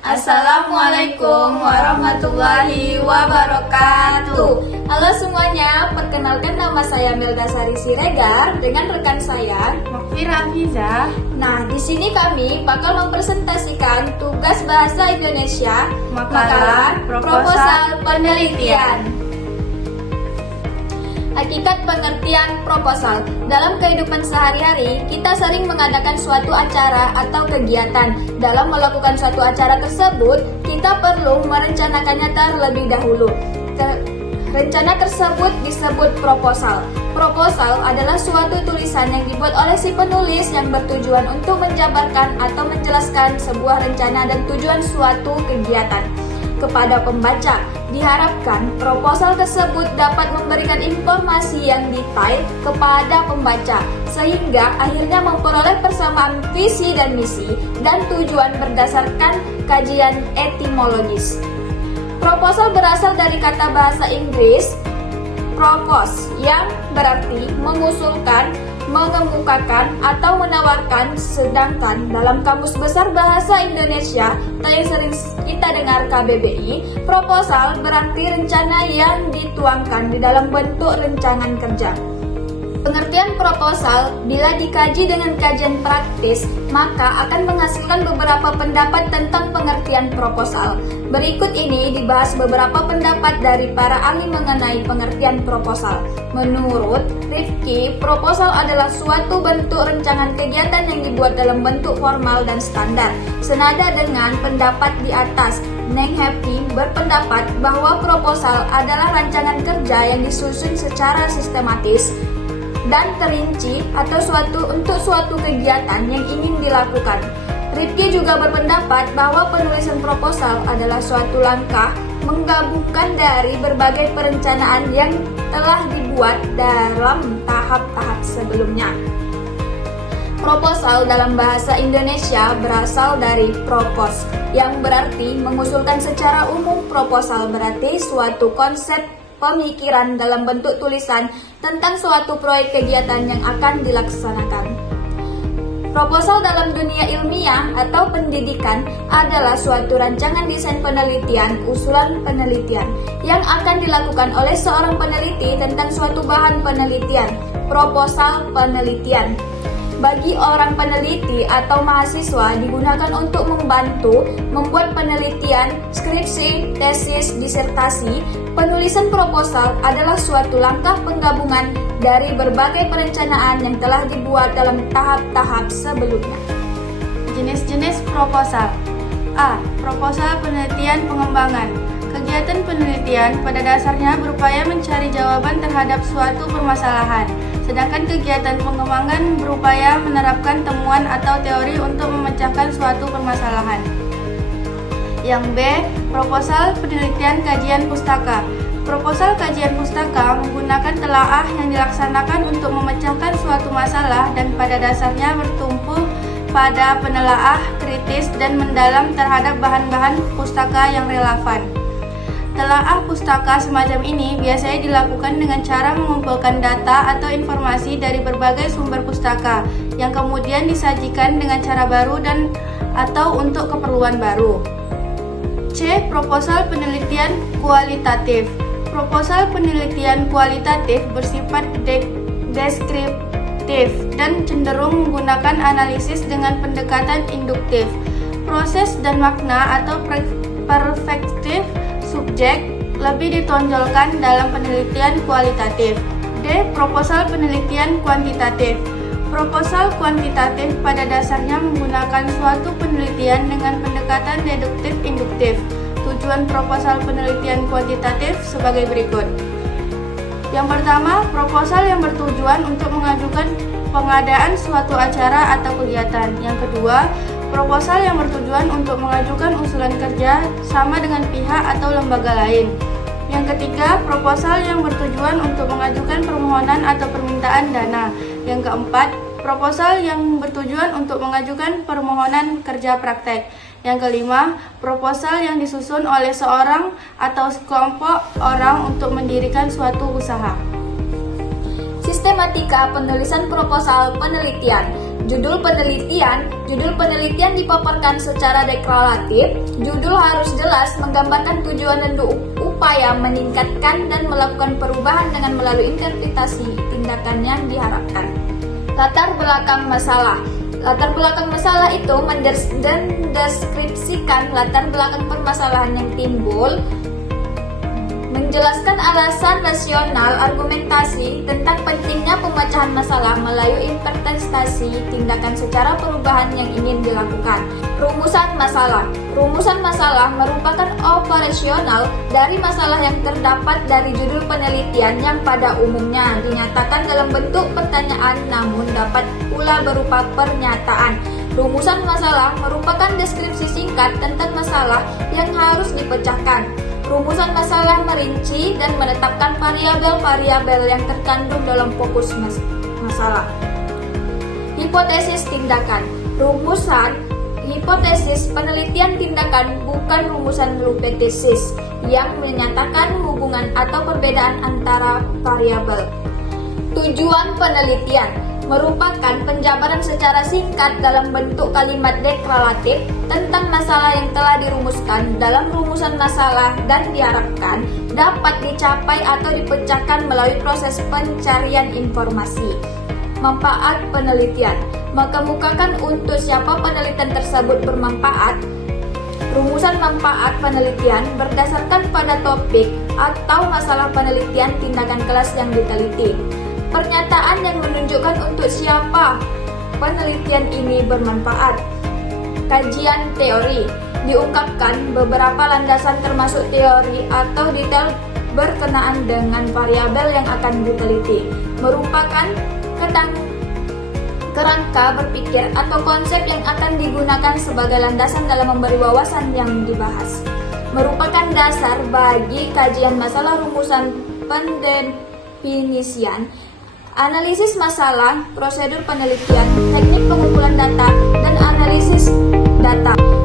Assalamualaikum warahmatullahi wabarakatuh. Halo semuanya, perkenalkan nama saya Melda Sari Siregar dengan rekan saya Makfira Afiza. Nah, di sini kami bakal mempresentasikan tugas bahasa Indonesia Makalah proposal penelitian. Hakikat pengertian proposal. Dalam kehidupan sehari-hari, kita sering mengadakan suatu acara atau kegiatan. Dalam melakukan suatu acara tersebut, kita perlu merencanakannya terlebih dahulu. Rencana tersebut disebut proposal. Proposal adalah suatu tulisan yang dibuat oleh si penulis yang bertujuan untuk menjabarkan atau menjelaskan sebuah rencana dan tujuan suatu kegiatan kepada pembaca. Diharapkan proposal tersebut dapat memberikan informasi yang detail kepada pembaca sehingga akhirnya memperoleh persamaan visi dan misi dan tujuan berdasarkan kajian etimologis. Proposal berasal dari kata bahasa Inggris propose yang berarti mengusulkan, mengemukakan atau menawarkan, sedangkan dalam Kamus Besar Bahasa Indonesia yang sering kita dengar KBBI, proposal berarti rencana yang dituangkan di dalam bentuk rancangan kerja. Pengertian proposal bila dikaji dengan kajian praktis, maka akan menghasilkan beberapa pendapat tentang pengertian proposal. Berikut ini dibahas beberapa pendapat dari para ahli mengenai pengertian proposal. Menurut Rifki, proposal adalah suatu bentuk rancangan kegiatan yang dibuat dalam bentuk formal dan standar. Senada dengan pendapat di atas, Neng Happy berpendapat bahwa proposal adalah rancangan kerja yang disusun secara sistematis dan terinci atau untuk suatu kegiatan yang ingin dilakukan. Rifki juga berpendapat bahwa penulisan proposal adalah suatu langkah menggabungkan dari berbagai perencanaan yang telah dibuat dalam tahap-tahap sebelumnya. Proposal dalam bahasa Indonesia berasal dari propos, yang berarti mengusulkan secara umum. Proposal berarti suatu konsep pemikiran dalam bentuk tulisan tentang suatu proyek kegiatan yang akan dilaksanakan. Proposal dalam dunia ilmiah atau pendidikan adalah suatu rancangan desain penelitian, usulan penelitian yang akan dilakukan oleh seorang peneliti tentang suatu bahan penelitian, proposal penelitian. Bagi orang peneliti atau mahasiswa digunakan untuk membantu membuat penelitian, skripsi, tesis, disertasi. Penulisan proposal adalah suatu langkah penggabungan dari berbagai perencanaan yang telah dibuat dalam tahap-tahap sebelumnya. Jenis-jenis proposal. A. Proposal penelitian pengembangan. Kegiatan penelitian pada dasarnya berupaya mencari jawaban terhadap suatu permasalahan, sedangkan kegiatan pengembangan berupaya menerapkan temuan atau teori untuk memecahkan suatu permasalahan. Yang B. Proposal penelitian kajian pustaka. Proposal kajian pustaka menggunakan telaah yang dilaksanakan untuk memecahkan suatu masalah dan pada dasarnya bertumpu pada penelaah kritis dan mendalam terhadap bahan-bahan pustaka yang relevan. Telaah pustaka semacam ini biasanya dilakukan dengan cara mengumpulkan data atau informasi dari berbagai sumber pustaka yang kemudian disajikan dengan cara baru dan atau untuk keperluan baru. C. Proposal penelitian kualitatif. Proposal penelitian kualitatif bersifat deskriptif dan cenderung menggunakan analisis dengan pendekatan induktif. Proses dan makna atau perspektif subjek lebih ditonjolkan dalam penelitian kualitatif. D. Proposal penelitian kuantitatif. Proposal kuantitatif pada dasarnya menggunakan suatu penelitian dengan pendekatan deduktif-induktif. Tujuan proposal penelitian kuantitatif sebagai berikut. Yang pertama, proposal yang bertujuan untuk mengajukan pengadaan suatu acara atau kegiatan. Yang kedua, proposal yang bertujuan untuk mengajukan usulan kerja sama dengan pihak atau lembaga lain. Yang ketiga, proposal yang bertujuan untuk mengajukan permohonan atau permintaan dana. Yang keempat, proposal yang bertujuan untuk mengajukan permohonan kerja praktek. Yang kelima, proposal yang disusun oleh seorang atau sekelompok orang untuk mendirikan suatu usaha. Sistematika penulisan proposal penelitian. Judul penelitian dipaparkan secara deklaratif. Judul harus jelas, menggambarkan tujuan dan upaya meningkatkan dan melakukan perubahan dengan melalui interpretasi tindakan yang diharapkan. Latar belakang masalah. Latar belakang masalah itu mendeskripsikan latar belakang permasalahan yang timbul, menjelaskan alasan rasional argumentasi tentang pentingnya pemecahan masalah melalui interpretasi tindakan secara perubahan yang ingin dilakukan. Rumusan masalah. Rumusan masalah merupakan operasional dari masalah yang terdapat dari judul penelitian yang pada umumnya dinyatakan dalam bentuk pertanyaan namun dapat pula berupa pernyataan. Rumusan masalah merupakan deskripsi singkat tentang masalah yang harus dipecahkan. Rumusan masalah merinci dan menetapkan variabel-variabel yang terkandung dalam fokus masalah. Hipotesis tindakan. Rumusan hipotesis penelitian tindakan bukan rumusan hipotesis yang menyatakan hubungan atau perbedaan antara variabel. Tujuan penelitian merupakan penjabaran secara singkat dalam bentuk kalimat deklaratif tentang masalah yang telah dirumuskan dalam rumusan masalah dan diharapkan dapat dicapai atau dipecahkan melalui proses pencarian informasi. Manfaat penelitian mengemukakan untuk siapa penelitian tersebut bermanfaat. Rumusan manfaat penelitian berdasarkan pada topik atau masalah penelitian tindakan kelas yang diteliti. Pernyataan yang menunjukkan untuk siapa penelitian ini bermanfaat. Kajian teori diungkapkan beberapa landasan termasuk teori atau detail berkenaan dengan variabel yang akan diteliti, merupakan kerangka berpikir atau konsep yang akan digunakan sebagai landasan dalam memberi wawasan yang dibahas, merupakan dasar bagi kajian masalah. Rumusan pendefinisian, analisis masalah, prosedur penelitian, teknik pengumpulan data, dan analisis data.